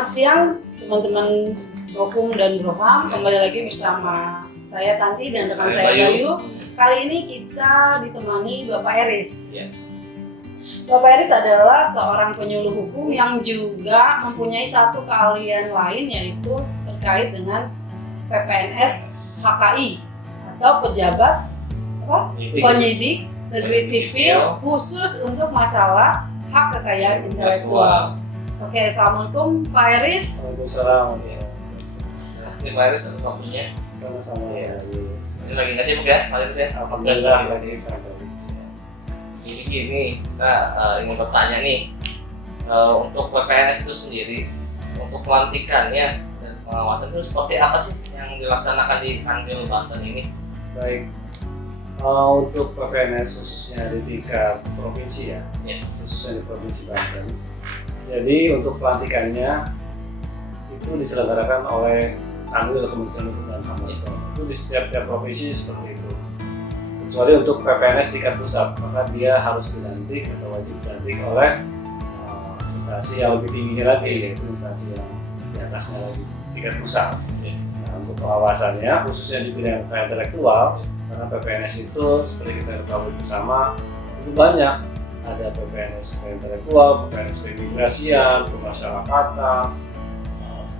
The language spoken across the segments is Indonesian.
Selamat siang teman-teman Brokum dan Broham, kembali lagi bersama saya Tanti dan rekan saya Bayu. Kali ini kita ditemani Bapak Eris. Bapak Eris adalah seorang penyuluh hukum yang juga mempunyai satu keahlian lain, yaitu terkait dengan PPNS HKI atau pejabat penyidik negeri sipil khusus untuk masalah hak kekayaan intelektual. Oke, assalamualaikum Pak Eris. Waalaikumsalam. Terima Pak Eris atas waktunya. Sama-sama ya. Ini lagi nggak sibuk ya, Pak Eris ya? Alhamdulillah lagi santai. Jadi gini, kita ingin bertanya nih, untuk PPNS itu sendiri, untuk pelantikannya dan pengawasan itu seperti apa sih yang dilaksanakan di Kanwil Banten ini? Baik. Untuk PPNS khususnya di tingkat provinsi ya, khususnya di Provinsi Banten. Jadi untuk pelantikannya itu diselenggarakan oleh Kanwil Kementerian Hukum dan HAM. Itu di setiap provinsi seperti itu. Kecuali untuk PPNS tingkat pusat, maka dia harus dilantik atau wajib dilantik oleh instansi yang lebih tinggi lagi, yaitu instansi yang di atasnya lagi, tingkat pusat. Nah, untuk pengawasannya, khususnya di bidang kekayaan intelektual, karena PPNS itu seperti kita ketahui bersama itu banyak. Ada PPNS intelektual, PPNS keimigrasian, kemasyarakatan,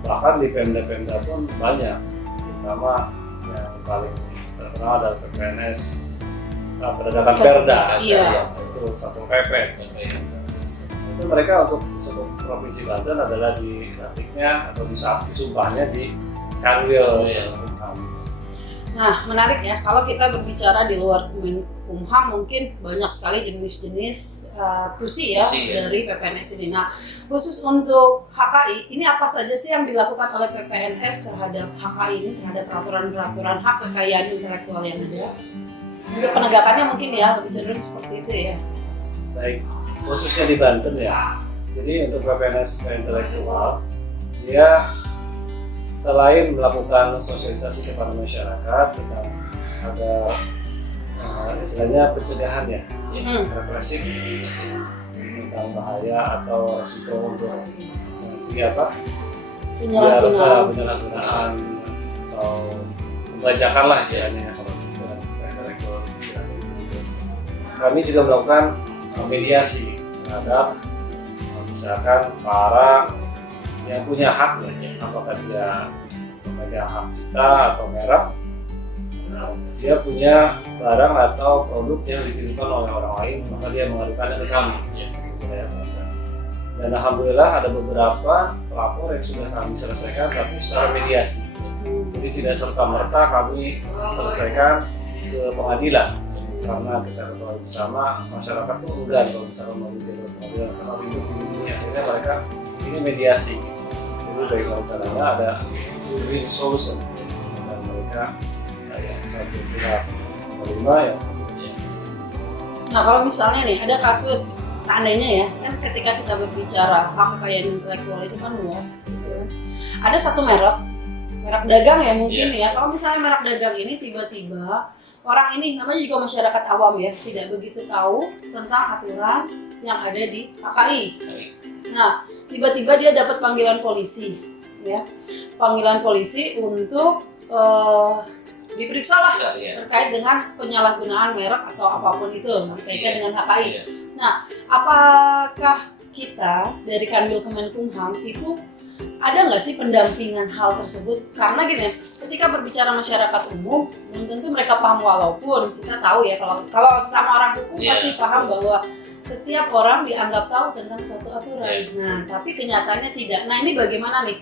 bahkan di Pemda-Pemda pun banyak. Terutama yang paling terkenal adalah PPNS pedagang Perda, itu Satpol PP. Itu mereka untuk satu provinsi Banten adalah dilantiknya atau disumpahnya di Kanwil Hukum. Nah, menarik ya, kalau kita berbicara di luar Kemenkumham mungkin banyak sekali jenis-jenis tusi ya dari PPNS ini. Nah, khusus untuk HKI, ini apa saja sih yang dilakukan oleh PPNS terhadap HKI ini, terhadap peraturan-peraturan hak kekayaan intelektual yang ada? Untuk penegakannya mungkin ya, lebih cenderung seperti itu ya. Baik, khususnya di Banten ya. Jadi untuk PPNS intelektual, dia selain melakukan sosialisasi kepada masyarakat tentang ada istilahnya pencegahan ya, represif tentang bahaya atau resiko untuk penyalahgunaan atau membajakan lah istilahnya kalau intelektual. Kami juga melakukan mediasi terhadap misalkan para yang punya hak, apakah dia pemegang hak cipta atau merek, dia punya barang atau produk yang ditirukan oleh orang lain, maka dia mengadukannya ke kami. Dan alhamdulillah ada beberapa pelapor yang sudah kami selesaikan, tapi secara mediasi. Jadi tidak serta-merta kami selesaikan ke pengadilan, karena kita ketahui bersama masyarakat itu enggan kalau misalkan mau di pengadilan karena ribut-ribut, akhirnya mereka ini mediasi. Jadi baik rencananya ada win solution dan mereka yang satu pihak menerima, yang satu pihak. Nah, kalau misalnya nih ada kasus seandainya ya, kan ketika kita berbicara hak kekayaan intelektual itu kan luas gitu kan. Ada satu merek dagang ya mungkin ya. Kalau misalnya merek dagang ini tiba-tiba orang ini namanya juga masyarakat awam ya, tidak begitu tahu tentang aturan yang ada di HKI. Nah, tiba-tiba dia dapat panggilan polisi, ya, panggilan polisi untuk diperiksa lah terkait dengan penyalahgunaan merek atau apapun itu berkaitan dengan HKI. Nah, apakah kita dari Kanwil Kemenkumham itu ada nggak sih pendampingan hal tersebut? Karena gini, ketika berbicara masyarakat umum, belum tentu mereka paham, walaupun kita tahu ya kalau sesama orang hukum pasti paham bahwa setiap orang dianggap tahu tentang suatu aturan. Nah, tapi kenyataannya tidak. Nah, ini bagaimana nih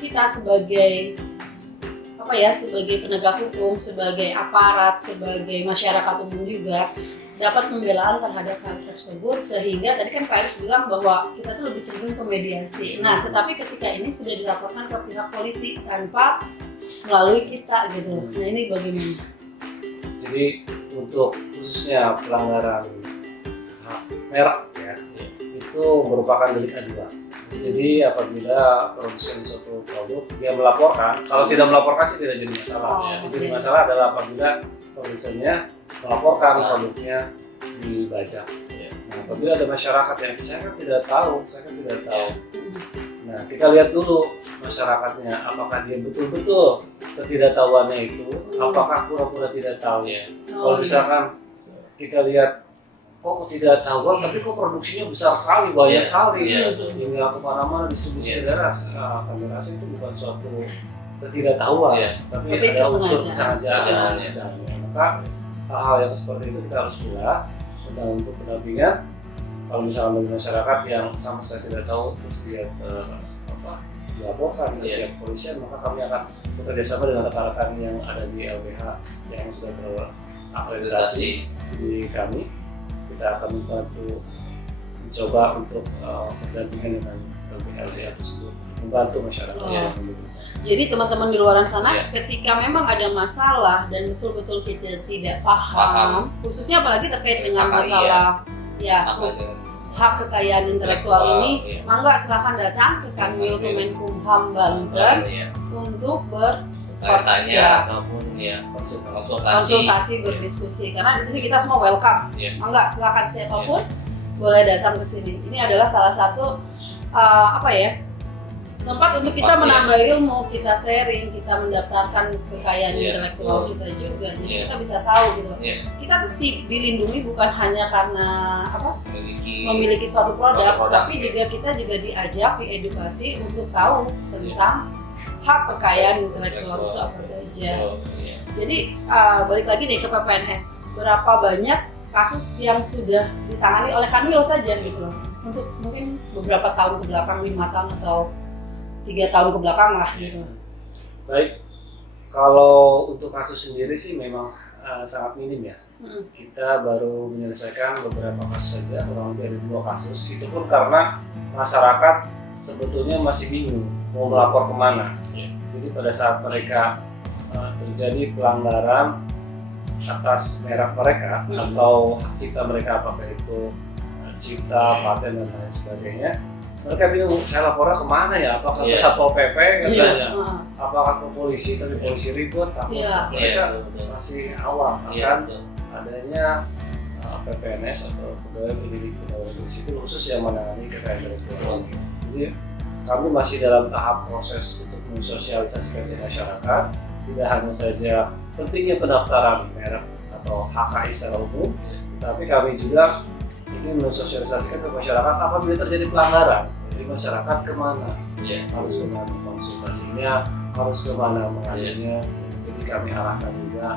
kita sebagai sebagai penegak hukum, sebagai aparat, sebagai masyarakat umum juga dapat pembelaan terhadap hal tersebut, sehingga tadi kan Pak Eris bilang bahwa kita tuh lebih cenderung ke mediasi. Nah, tetapi ketika ini sudah dilaporkan ke pihak polisi tanpa melalui kita gitu. Nah, ini bagaimana? Jadi untuk khususnya pelanggaran hak merek ya, itu merupakan delik aduan. Jadi apabila produsen suatu produk dia melaporkan, kalau tidak melaporkan sih tidak jadi masalah. Yang jadi masalah adalah apabila produsennya melaporkan produknya dibajak. Nah, apabila ada masyarakat yang saya kan tidak tahu, Nah, kita lihat dulu masyarakatnya, apakah dia betul-betul ketidaktahuannya itu, apakah pura-pura tidak tahu. Kalau misalkan kita lihat kok ketidaktahuan, tapi kok produksinya besar sekali, banyak sekali, hingga kemana-mana distribusi daerah, kami rasa itu bukan suatu ketidaktahuan, tapi ada unsur kesengajaan. Maka hal-hal yang seperti itu kita harus pilih. Dan untuk pendampingan, kalau misalnya bagi masyarakat yang sama sekali tidak tahu terus dia dilaporkan ke pihak kepolisian, maka kami akan bekerja sama dengan rekan-rekan yang ada di LBH yang sudah terakreditasi di kami. Kita akan membantu mencoba untuk berdampingan dengan LBH tersebut, membantu masyarakat. Jadi teman-teman di luar sana, ketika memang ada masalah dan betul-betul kita tidak paham, khususnya apalagi terkait dengan masalah hak kekayaan intelektual ini, mangga silahkan datang ke Kanwil Kemenkumham Banten untuk bertanya ataupun konsultasi, berdiskusi. Karena di sini kita semua welcome. Mangga silahkan siapapun boleh datang ke sini. Ini adalah salah satu tempat untuk kita menambah ilmu, kita sharing, kita mendaftarkan kekayaan intelektual kita juga. Jadi kita bisa tahu gitu. Kita dilindungi bukan hanya karena memiliki suatu produk, tapi juga kita juga diajak, diedukasi untuk tahu tentang hak kekayaan intelektual itu apa saja. Jadi balik lagi nih ke PPNS, berapa banyak kasus yang sudah ditangani oleh Kanwil saja gitu loh. Untuk mungkin beberapa tahun ke belakang, 5 tahun atau 3 tahun ke belakang lah gitu. Baik, kalau untuk kasus sendiri sih memang sangat minim ya. Kita baru menyelesaikan beberapa kasus saja, kurang lebih ada 2 kasus. Itu pun karena masyarakat sebetulnya masih bingung mau melapor kemana. Jadi pada saat mereka terjadi pelanggaran atas merek mereka atau hak cipta mereka, apakah itu cipta, paten dan lain sebagainya, mereka bingung, saya lapornya kemana ya? Apakah ke Satpol PP katanya? Apakah ke polisi? Tapi polisi ribut, mereka masih awam akan adanya PPNS atau pegawai pendidik pegawai negeri sipil khusus yang menangani kekayaan intelektual. Jadi kami masih dalam tahap proses untuk mensosialisasikan ke masyarakat, tidak hanya saja pentingnya pendaftaran merek atau HKI secara umum, tapi kami juga ingin mensosialisasikan ke masyarakat apabila terjadi pelanggaran. Jadi masyarakat kemana? Harus kemana konsultasinya, harus kemana mengadunya. Jadi kami arahkan juga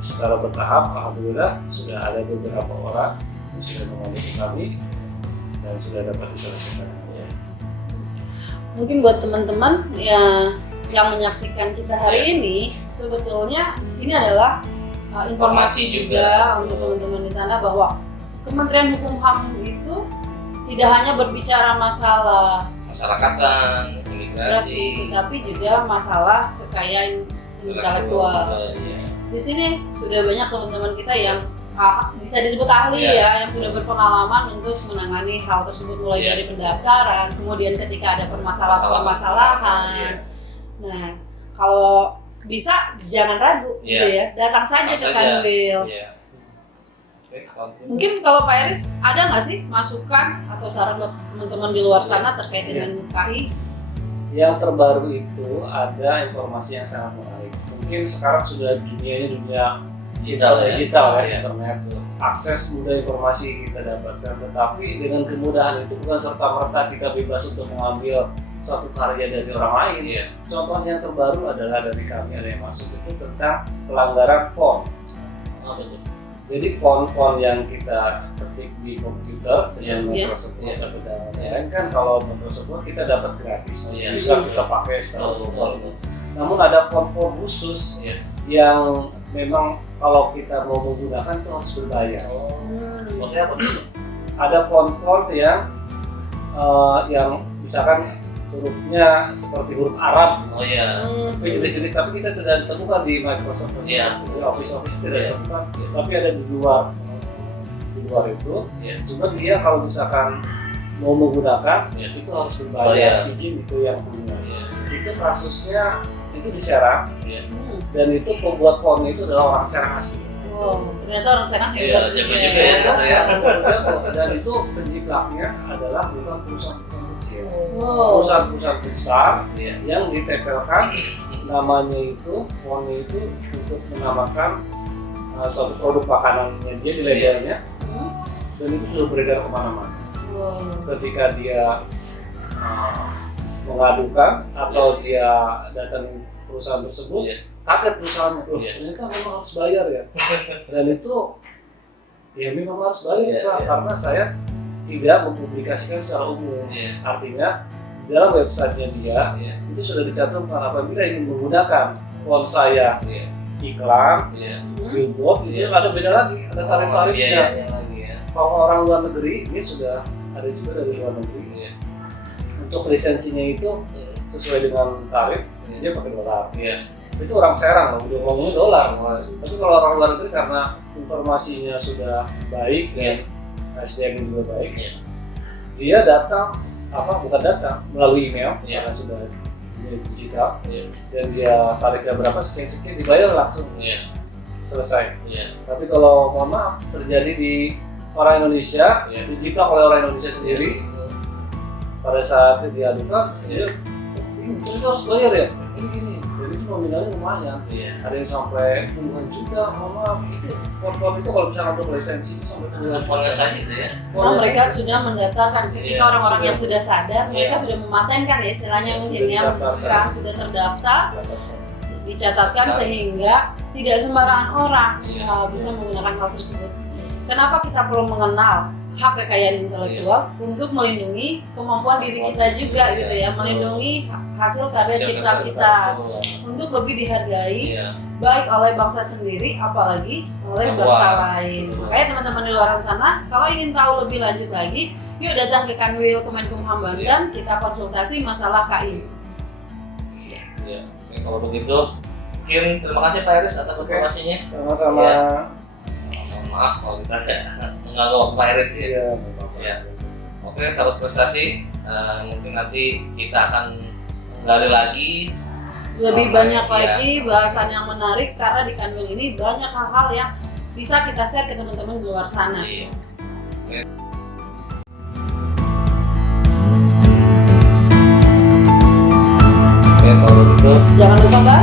secara bertahap. Alhamdulillah sudah ada beberapa orang yang sudah mengadu ke kami dan sudah dapat diselesaikan. Mungkin buat teman-teman yang menyaksikan kita hari ini, sebetulnya ini adalah informasi juga untuk teman-teman di sana bahwa Kementerian Hukum HAM itu tidak hanya berbicara masalah masyarakatan, imigrasi, tetapi juga masalah kekayaan intelektual. Di sini sudah banyak teman-teman kita yang bisa disebut ahli yang sudah berpengalaman untuk menangani hal tersebut, mulai dari pendaftaran, kemudian ketika ada permasalahan. Nah, kalau bisa jangan ragu gitu ya, datang saja ke Kanwil. Mungkin kalau Pak Eris ada nggak sih masukan atau saran buat teman-teman di luar sana terkait dengan KI? Yang terbaru itu ada informasi yang sangat menarik. Mungkin sekarang sudah dunia digital ya, internet, akses mudah informasi kita dapatkan. Tetapi dengan kemudahan itu bukan serta-merta kita bebas untuk mengambil suatu karya dari orang lain. Contoh yang terbaru adalah dari kami ada yang masuk itu tentang pelanggaran font. Jadi font-font yang kita ketik di komputer dengan Microsoft Word atau lain kan kalau Microsoft Word kita dapat gratis, bisa kita pakai secara global. Namun ada font-font khusus yang memang kalau kita mau menggunakan itu harus berbayar. Seperti apa? Ada font-font yang misalkan hurufnya seperti huruf Arab, jenis-jenis, tapi kita tidak temukan di Microsoft Word, di Office tidak temukan, tapi ada di luar itu. Cuma dia kalau misalkan mau menggunakan itu harus berbayar izin itu yang punya. Itu kasusnya itu di Serang, dan itu pembuat fontnya itu adalah orang Serang asli. Ternyata orang Serang hebat juga ya. Dan itu penjiplaknya adalah bukan perusahaan kecil. Wow. Perusahaan-perusahaan besar Iya. yang ditempelkan namanya itu, fontnya itu untuk menamakan suatu produk makanannya dia di labelnya, dan itu sudah beredar kemana-mana. Wow. Ketika dia mengadukan atau dia datang perusahaan tersebut, Iya. kaget perusahaannya, loh Iya. ternyata memang harus bayar ya. Dan itu ya memang harus bayar Iya, Pak, iya. karena saya tidak mempublikasikan secara umum. Iya. Artinya di dalam websitenya dia Iya. itu sudah dicantumkan apabila ingin menggunakan font saya Iya. iklan, Iya. billboard, itu Iya. ada beda lagi, ada tarif-tarifnya. Biayanya lagi ya. Kalau orang luar negeri, ini sudah ada juga dari luar negeri. Iya. Untuk lisensinya itu sesuai dengan tarif, dia pakai dolar. Iya. Itu orang Serang, udah ngomongnya dolar. Tapi kalau orang luar negeri karena informasinya sudah baik dan SDM juga baik, Iya. dia datang bukan datang melalui email Iya. karena sudah digital, Iya. dan dia tarifnya berapa sekian dibayar langsung Iya. selesai. Iya. Tapi kalau mohon maaf terjadi di orang Indonesia, Iya. dijiplak oleh orang Indonesia sendiri, pada saat diadukan, Iya. ini ternyata harus bayar ya, ini. Jadi itu nominalnya lumayan. Iya. Ada yang sampai puluhan juta, mohon maaf. Itu font itu kalau misalnya untuk lisensi sampai puluhan Teleponnya juta. saja itu ya. Karena mereka sudah mendaftarkan ketika Iya, orang-orang sudah. yang sudah sadar, mereka Iya. sudah mematenkan ya istilahnya Sudah mungkin ya, didaftarkan. kan sudah terdaftar, dicatatkan sehingga tidak sembarangan orang Iya. bisa menggunakan hal tersebut. Kenapa kita perlu mengenal hak kekayaan intelektual untuk melindungi kemampuan diri kita juga gitu ya, melindungi hasil karya cipta kita untuk lebih dihargai Iya. baik oleh bangsa sendiri apalagi oleh Luar. bangsa lain. Luar. Makanya teman-teman di luar sana kalau ingin tahu lebih lanjut lagi, yuk datang ke Kanwil Kemenkumham Banten, kita konsultasi masalah KI. Iya. Oke, kalau begitu mungkin terima kasih Pak Iris atas Oke. informasinya. Sama-sama. Iya. Mohon maaf kalau kita mengganggu waktu Pak Iris ya. Iya, Iya. Oke, sahabat prestasi, mungkin nanti kita akan menggali lagi Lebih banyak Iya. lagi bahasan yang menarik karena di Kanwil ini banyak hal-hal yang bisa kita share ke teman-teman di luar sana. Iya. Oke, kalau begitu Jangan lupa Mbak,